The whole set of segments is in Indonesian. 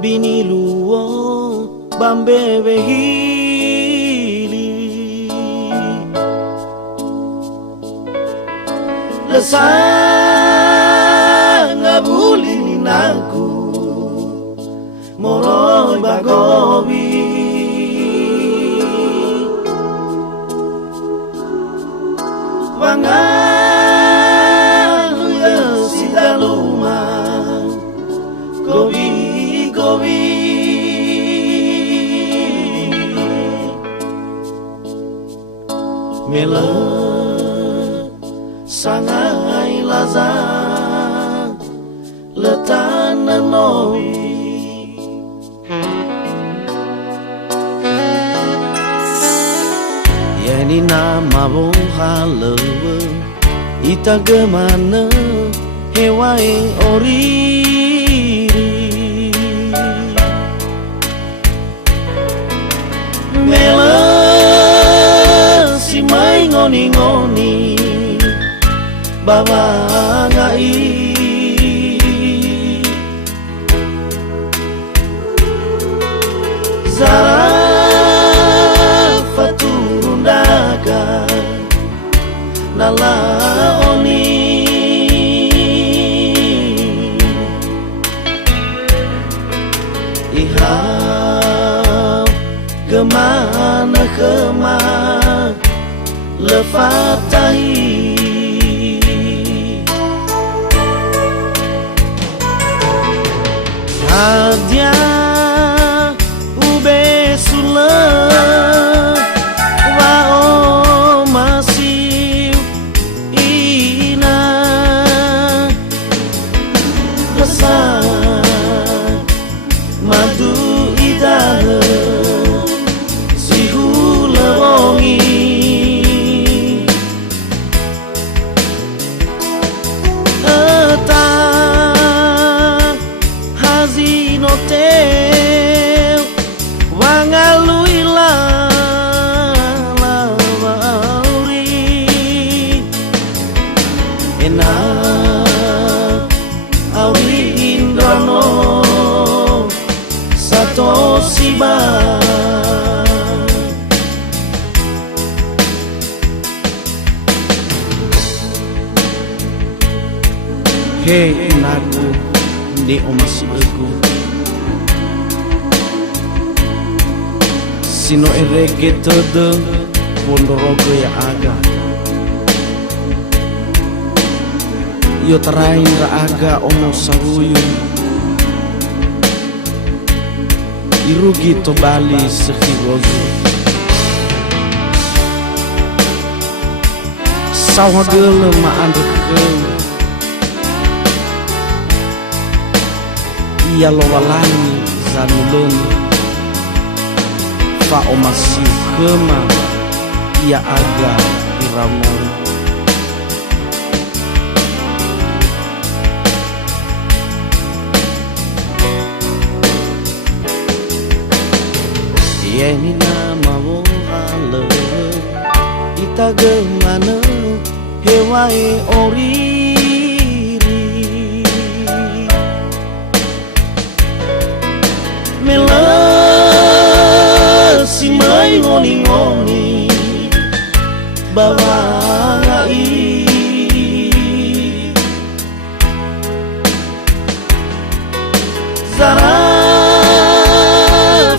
bini luo bambe behili lesang abuli nangku moroi bagobi wangan sidaluma gobi mela sangai laza letana noi yani nama bohalewe ita gemana hewai ori mela si mai ngoni bawa ngai zara faturundaga nala oni iha kemana lefatahi hadia ube sula wa o masih ina rasa madu idana teu wangaluila lauri ena auri indrano sato siba hey naku di omasiku sino erege todo pondorogo ya aga yo terain ra aga omo saruyu irugi to bali sekigogo sawagele ma andeke iya lo walani zanuleni fa o masih kema ia aga iramon yeni nama wohale ita gemana hewai oriri mela si mai ngoni bawa ngai zara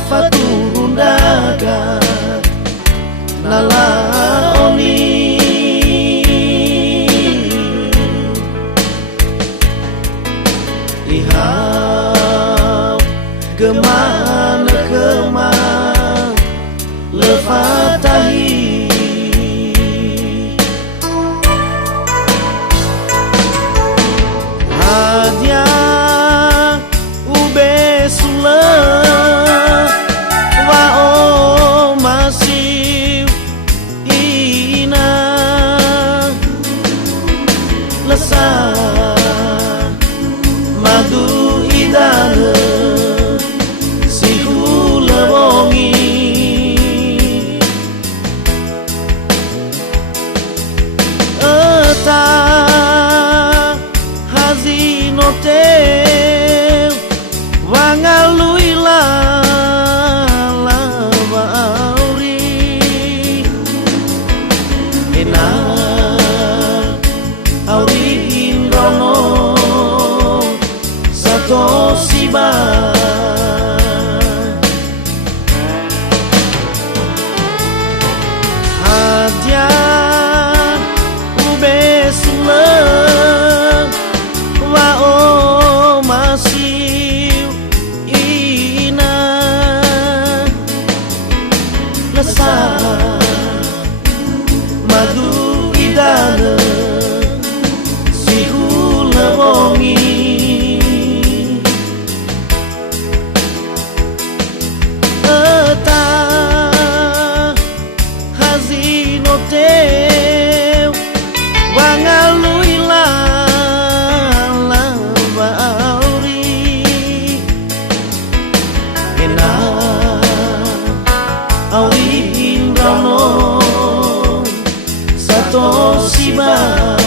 faturundaga nala oni iha gemana lefatahi hadia ube sula wa o masih ina lesa madu idana hazino teu wangalu besar madu idana si hula bongi eta hazino teu wangalui la bauri ena awi indrano sato siba